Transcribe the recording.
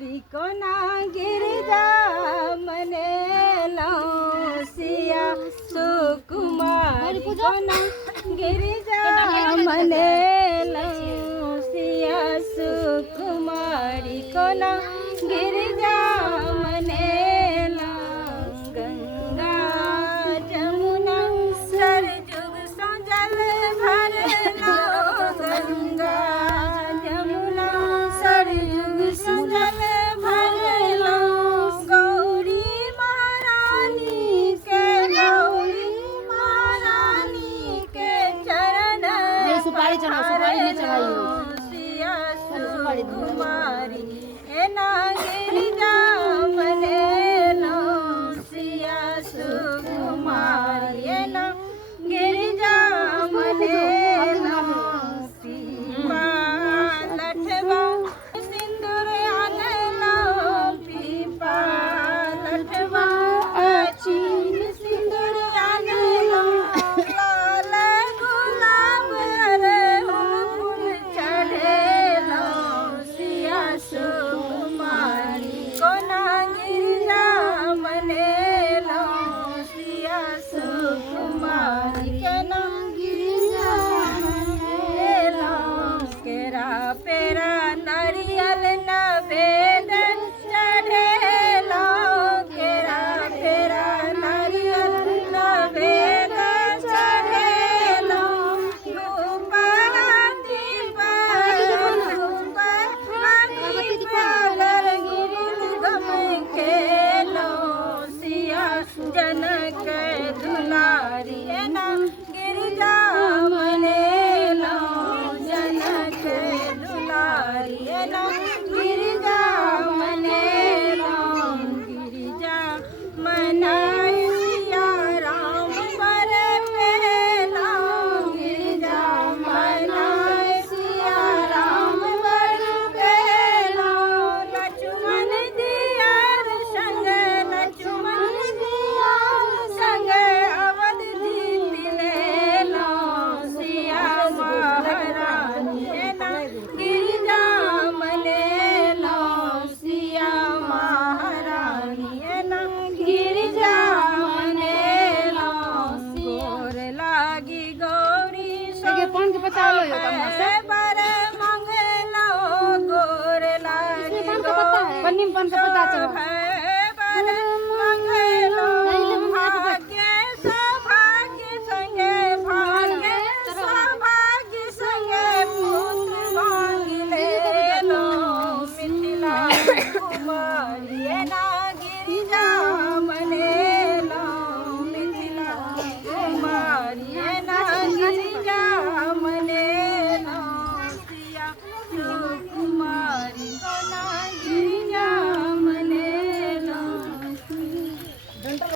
कुमारी कोना गिरिजा मनेलो सिया सुकुमारी कोना गिरिजा मनेलो सिया सुकुमारी कोना गिरिजा मनेलो गंगा जमुना सरजुग सजल भरलो गंगा जमुना सरजुग सजल भरलो गौरी महारानी के चरण सुपारी चढ़ाओ, सुपारी नहीं चढ़ाई हो। सिया सुकुमारी ए ना गिरिजा मनेलो सिया सुकुमारी ए ना गिरिजा मनेलो पीपा लठवा सिंदूर आनलो पीपा लठवा अचीन सिंदूर आनलो लाल गुलाब रे फूल चढ़ेलो सिया सुकुमारी कोना गिरिजा मनेलो सिया सुकुमारी केना गिरिजा मनेलो केरा पेरा नारियल नवेद चढ़ेलो केरा पेरा नारियल नवेद चढ़ेलो धूप दीप गर गिरिल गम खेलो सिया जनक दुलारी ए ना गिरिजा मनेलो जनक दुलारी ए ना गिरिजा मनेलो गिरिजा मनाए सिया राम पर पेलो गिरिजा मनाए सिया राम पर पेलो लक्ष्मण दियार संग लक्ष्मण दियार संग अवध जीत लेलो सिया महारानी ए ना गिरिजा मनेलो सिया महारानी ए ना गिरिजा मनेलो गोर लागी गौरी पान के पत्ता लो यो कम से बर मंगलो गोर लागी पान का पत्ता है पन्नी में पान का पत्ता चलो बर मंगलो भाग्य सौभाग्य संगे भाग्य सौभाग्य संगे पुत्र मांग लेलो मिथिला कुमारी ए ना